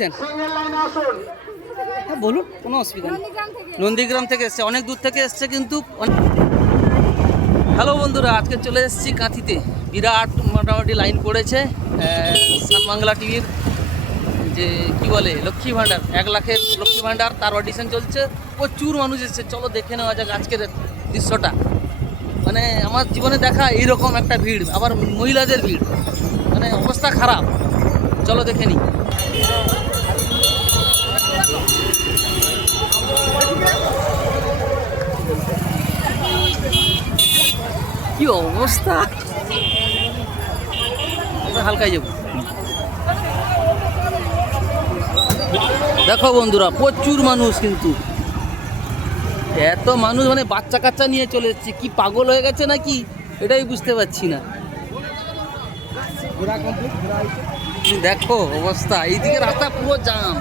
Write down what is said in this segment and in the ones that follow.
এসছেন হ্যাঁ বলুন, কোনো অসুবিধা নেই। নন্দীগ্রাম থেকে এসছে, অনেক দূর থেকে এসছে কিন্তু হ্যালো বন্ধুরা, আজকে চলে এসেছি কাঁথিতে। বিরাট মোটামুটি লাইন পড়েছে সানবাংলা টিভির যে কি বলে, লক্ষ্মী ভাণ্ডার, এক লাখের লক্ষ্মী ভাণ্ডার, তার অডিশন চলছে। প্রচুর মানুষ এসেছে, চলো দেখে নেওয়া যাক আজকের দৃশ্যটা। মানে আমার জীবনে দেখা এইরকম একটা ভিড়, আবার মহিলাদের ভিড়। মানে অবস্থা খারাপ। চলো দেখে নিই। অবস্থা। হালকায় যাব। দেখো বন্ধুরা, প্রচুর মানুষ কিন্তু। এত মানুষ মানে বাচ্চা কাচ্চা নিয়ে চলে এসছে কি পাগল হয়ে গেছে নাকি? এটাই বুঝতে পারছি না। দেখো অবস্থা, এইদিকে রাস্তা পুরো জাম।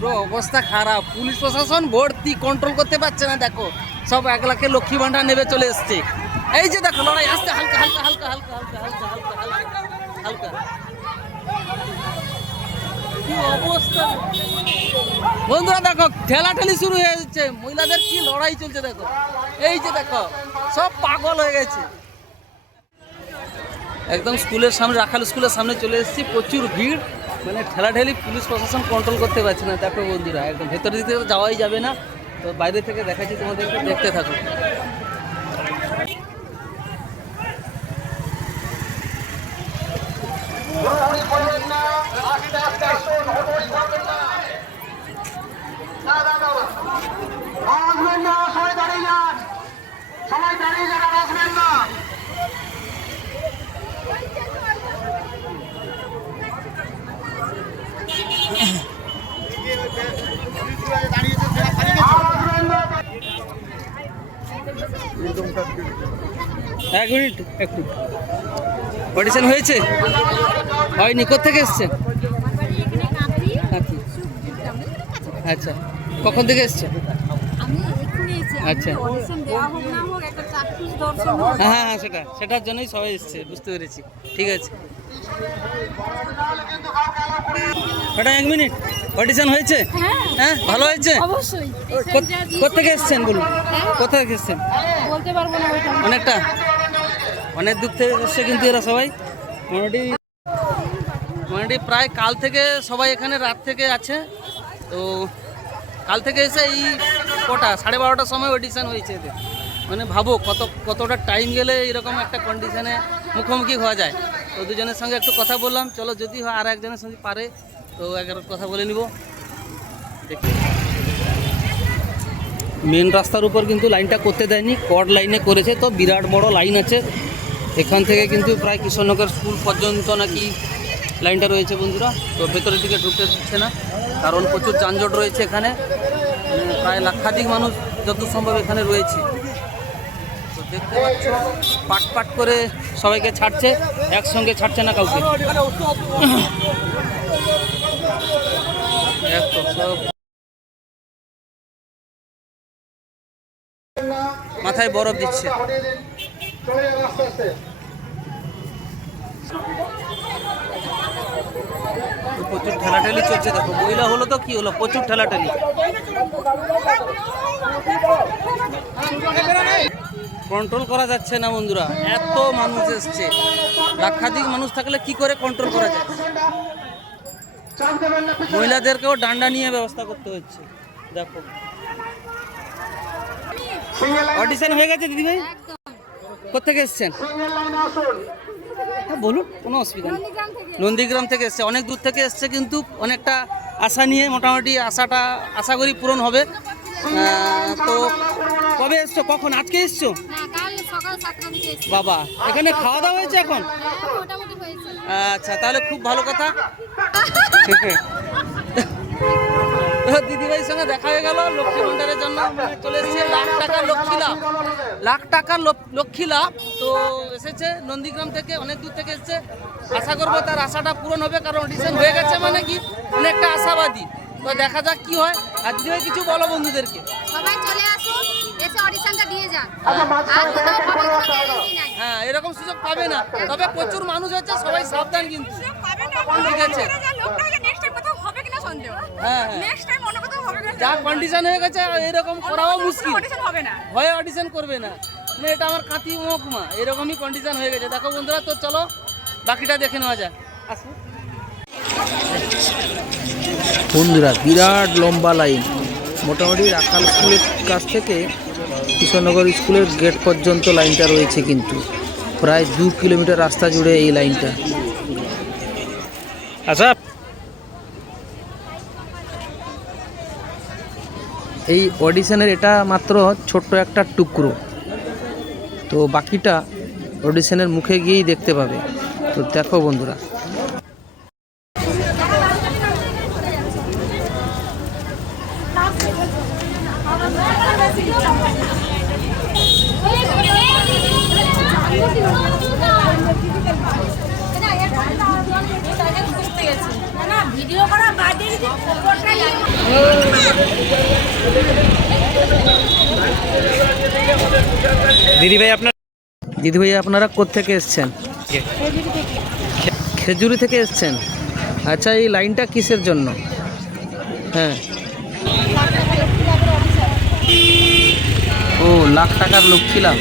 পুরো অবস্থা খারাপ। পুলিশ প্রশাসন ভর্তি কন্ট্রোল করতে পারছে না, দেখো। সব এক লাখে লক্ষ্মী ভান্ডার নেবে চলে এসছে। এই যে দেখো, লড়াই আসতে হালকা হালকা হালকা হালকা হালকা হালকা হালকা হালকা হালকা। অবস্থা? বন্ধুরা, দেখো, ঠেলাঠেলি শুরু হয়ে যাচ্ছে। মহিলাদের কি লড়াই চলছে, দেখো। এই যে দেখো, সব পাগল হয়ে গেছে। একদম স্কুলের সামনে, রাখাল স্কুলের সামনে চলে এসেছি। প্রচুর ভিড়। মানে ঠেলাঠেলি পুলিশ প্রশাসন কন্ট্রোল করতে পারছে না দেখো বন্ধুরা একদম ভেতরের দিকে তো যাওয়াই যাবে না। তো বাইরে থেকে দেখাচ্ছি তোমাদেরকে, দেখতে থাকো। সবাই দাঁড়িয়ে যান। না এক মিনিট একটু অডিশন হয়েছে? হয়নি কোথেকে এসছেন আচ্ছা। কখন থেকে এসছেন আচ্ছা। আচ্ছা। হ্যাঁ হ্যাঁ সেটা, সেটার জন্যই সবাই এসছে, বুঝতে পেরেছি। ঠিক আছে। ম্যাডাম এক মিনিট। অডিশন হয়েছে? হ্যাঁ। হ্যাঁ ভালো হয়েছে? অবশ্যই। কোথেকে এসছেন বলুন? হ্যাঁ? কোথা থেকে এসছেন? বলতে পারব না অনেকটা। অনেক দূর থেকে এসছে কিন্তু এরা সবাই। মোটামুটি মোটামুটি প্রায় কাল থেকে সবাই এখানে রাত থেকে আছে। তো কাল থেকে এসে এই কটা সাড়ে বারোটার সময় অডিশন হয়েছে এদের। মানে ভাবো কত কতটা টাইম গেলে এরকম একটা কন্ডিশনে মুখোমুখি হওয়া যায়। তো দুজনের সঙ্গে একটু কথা বললাম। চলো, যদি হয় আর একজনের সঙ্গে পারে, তো একবার কথা বলে নিব। দেখি। মেন রাস্তার উপর কিন্তু লাইনটা করতে দেয়নি কড লাইনে করেছে, তো বিরাট বড় লাইন আছে। এখান থেকে কিন্তু প্রায় কৃষ্ণনগর স্কুল পর্যন্ত নাকি লাইনটা রয়েছে বন্ধুরা, তো ভেতরের দিকে ঢুকতে দিচ্ছে না, কারণ প্রচুর যানজট রয়েছে এখানে। মানে প্রায় লাক্ষাধিক মানুষ যত সম্ভব এখানে রয়েছে। তো দেখতে পাচ্ছ, পাট পাট করে সবাইকে ছাড়ছে, একসঙ্গে ছাড়ছে না কাউকে। মাথায় বরফ দিচ্ছে। প্রচুর ঠেলাঠেলি চলছে, দেখো, মহিলা হলো তো কি হলো? প্রচুর ঠেলাঠেলি। কন্ট্রোল করা যাচ্ছে না বন্ধুরা। এত মানুষ এসছে। লাক্ষাধিক মানুষ থাকলে কি করে কন্ট্রোল করা পিছনে মহিলাদেরকেও ডান্ডা নিয়ে ব্যবস্থা করতে হচ্ছে। দেখো। অডিশন হয়ে গেছে দিদিভাই? একদম কোথেকে এসছেন? হ্যাঁ বলুন, কোনো অসুবিধা নেই। নন্দীগ্রাম থেকে এসছে। অনেক দূর থেকে এসছে, কিন্তু অনেকটা আশা নিয়ে মোটামুটি আশাটা, আশা করি পূরণ হবে। তো কবে এসছো? কখন? আজকে এসছো? বাবা এখানে খাওয়া দাওয়া হয়েছে এখন? হ্যাঁ, আচ্ছা তাহলে খুব ভালো কথা। দিদিভাইয়ের সঙ্গে দেখা হয়ে গেল লক্ষ্মী ভান্ডারের জন্য চলে এসেছে। লাখ টাকার লক্ষ্মী লাভ লাখ টাকার লক্ষ্মী লাভ তো এসেছে নন্দীগ্রাম থেকে অনেক দূর থেকে এসেছে। আশা করব তার আশাটা পূরণ হবে কারণ অডিশন হয়ে গেছে মানে কি? অনেকটা আশাবাদী। তো দেখা যাক কি হয়। আর দিদিভাই কিছু বলো বন্ধুদেরকে। সবাই চলে আসুন এসে অডিশনটা দিয়ে যান। আচ্ছা আর কোথাও কোনো guarantee নাই। হ্যাঁ এরকম সুযোগ পাবে না। তবে প্রচুর মানুষ হচ্ছে সবাই সাবধান কিন্তু। ঠিক আছে। হ্যাঁ হ্যাঁ। যা কন্ডিশন হয়ে গেছে এরকম করাও মুশকিল। ভয়ে অডিশন করবে না। মানে এটা আমার কাঁথি মহকুমা এরকমই কন্ডিশন হয়ে গেছে। দেখো বন্ধুরা তো চলো বাকিটা দেখে নেওয়া যাক। আসুন। বন্ধুরা বিরাট লম্বা লাইন। মোটামুটি রাখাল স্কুলের কাছ থেকে কিশোরনগর স্কুলের গেট পর্যন্ত লাইনটা রয়েছে কিন্তু। প্রায় দু কিলোমিটার রাস্তা জুড়ে এই লাইনটা। আচ্ছা। এই অডিশনের এটা মাত্র ছোট্ট একটা টুকরো। তো বাকিটা অডিশনের মুখে গিয়েই দেখতে পাবে। তো দেখো বন্ধুরা ভিডিও করা বাদে দিদিভাই আপনার দিদিভাই আপনারা কোত্থেকে এসছেন? খেজুরি থেকে এসছেন? আচ্ছা এই লাইনটা কিসের জন্য? হ্যাঁ। ও লাখ টাকার লক্ষ্মী লাভ।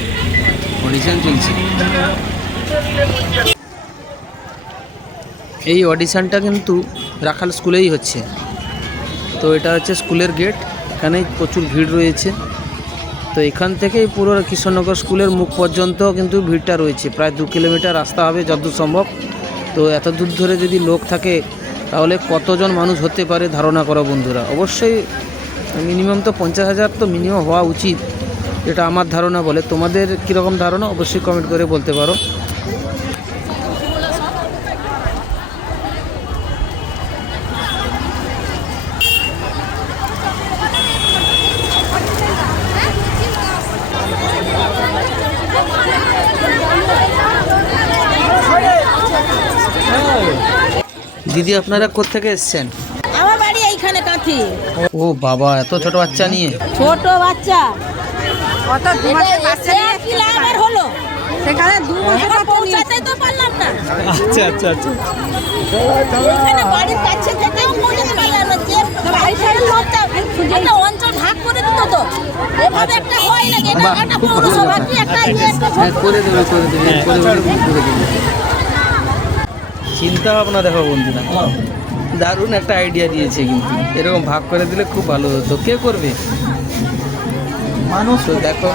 অডিশন চলছে। এই অডিশনটা কিন্তু রাখাল স্কুলেই হচ্ছে। তো এটা হচ্ছে স্কুলের গেট এখানে প্রচুর ভিড় রয়েছে। তো এখান থেকেই পুরো কৃষ্ণনগর স্কুলের মুখ পর্যন্ত কিন্তু ভিড়টা রয়েছে। প্রায় দু কিলোমিটার রাস্তা হবে যতদূর সম্ভব। তো এত দূর ধরে যদি লোক থাকে, তাহলে কতজন মানুষ হতে পারে ধারণা করো বন্ধুরা। অবশ্যই মিনিমাম তো পঞ্চাশ হাজার তো মিনিমাম হওয়া উচিত, এটা আমার ধারণা বলে। তোমাদের কীরকম ধারণা অবশ্যই কমেন্ট করে বলতে পারো। দিদি আপনারা কোত্থেকে এসছেন? আমার বাড়ি এইখানে কাঁথি। ও বাবা এত ছোট বাচ্চা নিয়ে। ছোট বাচ্চা। কত দু মাসের বাচ্চা নিয়ে কি লাভ আর হলো। সেখানে দু মাসের পৌঁছাতে তো পারলাম না। আচ্ছা আচ্ছা আচ্ছা। এখানে বাড়ির কাছে থেকেও পৌঁছাতে পারলাম না যে বাইরের লোকটা একটা অঞ্চল ভাগ করে দিত তো। এভাবে একটা হয় না এটা একটা পৌরসভা কি একটা ইয়ে হ্যাঁ করে দেবে করে দেবে করে দেবে করে দেবে। চিন্তা ভাবনা দেখো বন্ধুরা। দারুণ একটা আইডিয়া দিয়েছে কিন্তু। এরকম ভাগ করে দিলে খুব ভালো হতো। কে করবে? মানুষ দেখো।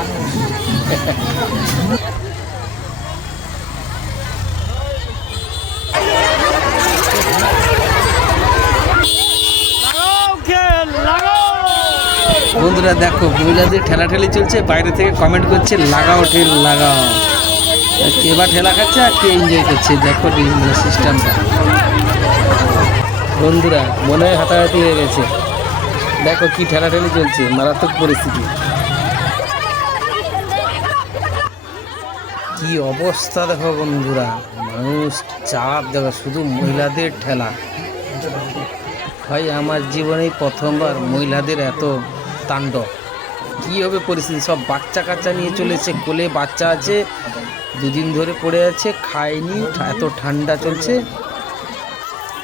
বন্ধুরা দেখো মহিলাদের ঠেলাঠেলি চলছে। বাইরে থেকে কমেন্ট করছে লাগাও ঠেল লাগাও। কে বা ঠেলা খাচ্ছে আর কে এনজয় করছে? দেখো মানে সিস্টেমটা বন্ধুরা, মনে হয় হাতাহাতি হয়ে গেছে। দেখো কি ঠেলাঠেলি চলছে, মারাত্মক পরিস্থিতি। কি অবস্থা দেখো বন্ধুরা, মানুষ চাপ দেখো, শুধু মহিলাদের ঠেলা। ভাই আমার জীবনে প্রথমবার মহিলাদের এত তাণ্ডব। কী হবে পরিস্থিতি? সব বাচ্চা কাচ্চা নিয়ে চলেছে কোলে বাচ্চা আছে, দুদিন ধরে পড়ে আছে, খায়নি এত ঠান্ডা চলছে।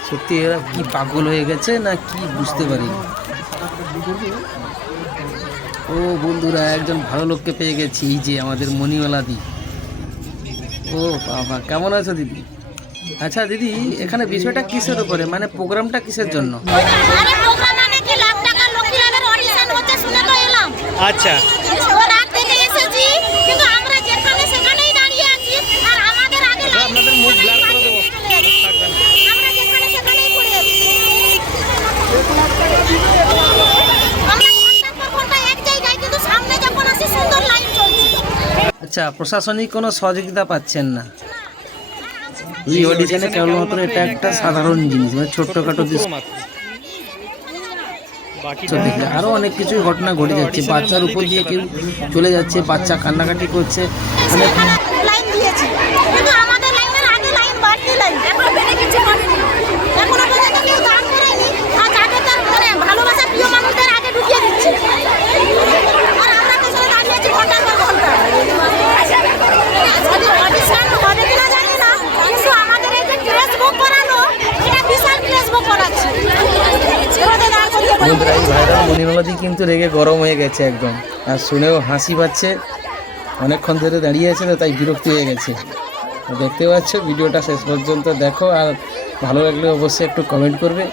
সত্যি এরা কি পাগল হয়ে গেছে না কি বুঝতে পারি ও বন্ধুরা, একজন ভালো লোককে পেয়ে গেছি, এই যে আমাদের মণিমালা দি। ও বাবা, কেমন আছো দিদি? আচ্ছা দিদি, এখানে বিষয়টা কিসের উপরে? মানে প্রোগ্রামটা কিসের জন্য? আচ্ছা। ও রাত থেকে এসেছি কিন্তু আমরা যেখানে সেখানেই দাঁড়িয়ে আছি আর আমাদের আগে লাইন আপনাদের মুখ ব্লার করে দেবো। আমরা যেখানে সেখানেই পড়ে আছি। আমরা ঘণ্টার পর ঘণ্টা এক জায়গায় কিন্তু সামনে যখন আসি সুন্দর লাইন চলছে। আচ্ছা প্রশাসনিক কোনো সহযোগিতা পাচ্ছেন না? এই অডিশনে কেবলমাত্র এটা একটা সাধারণ জিনিস মানে ছোট্টখাটো আরও অনেক কিছু ঘটনা ঘটে যাচ্ছে। বাচ্চার উপর দিয়ে কেউ চলে যাচ্ছে, বাচ্চা কান্নাকাটি করছে। মানে লাইন দিয়েছি কিন্তু আমাদের লাইনের আগে লাইন বাড়তি লাইন এখনও বেড়ে কিছু করেনি এখনও পর্যন্ত কেউ দান করেনি আর যাদের তার মানে ভালো বন্ধুরা এই ভাইরাল কিন্তু রেগে গরম হয়ে গেছে একদম। আর শুনেও হাসি পাচ্ছে। অনেকক্ষণ ধরে দাঁড়িয়ে আছে তো, তাই বিরক্তি হয়ে গেছে। দেখতে পাচ্ছ, ভিডিওটা শেষ পর্যন্ত দেখো, আর ভালো লাগলে অবশ্যই একটু কমেন্ট করবে,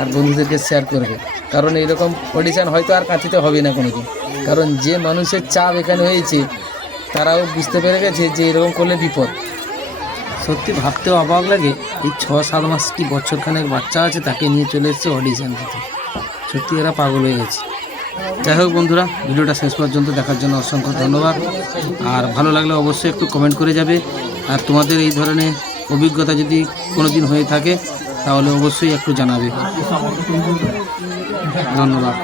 আর বন্ধুদেরকে শেয়ার করবে। কারণ এইরকম অডিশান হয়তো আর কাঁচিতে হবে না কোনোদিন। কারণ যে মানুষের চাপ এখানে হয়েছে, তারাও বুঝতে পেরে গেছে যে এরকম করলে বিপদ। সত্যি ভাবতেও অবাক লাগে, এই ছ সাত মাস কি বছরখানেক বাচ্চা আছে, তাকে নিয়ে চলে এসেছে অডিশান দিতে। সত্যি এরা পাগল হয়ে গেছে। যাই হোক বন্ধুরা, ভিডিওটা শেষ পর্যন্ত দেখার জন্য অসংখ্য ধন্যবাদ। আর ভালো লাগলে অবশ্যই একটু কমেন্ট করে যাবে। আর তোমাদের এই ধরনের অভিজ্ঞতা যদি কোনো দিন হয়ে থাকে, তাহলে অবশ্যই একটু জানাবে। ধন্যবাদ।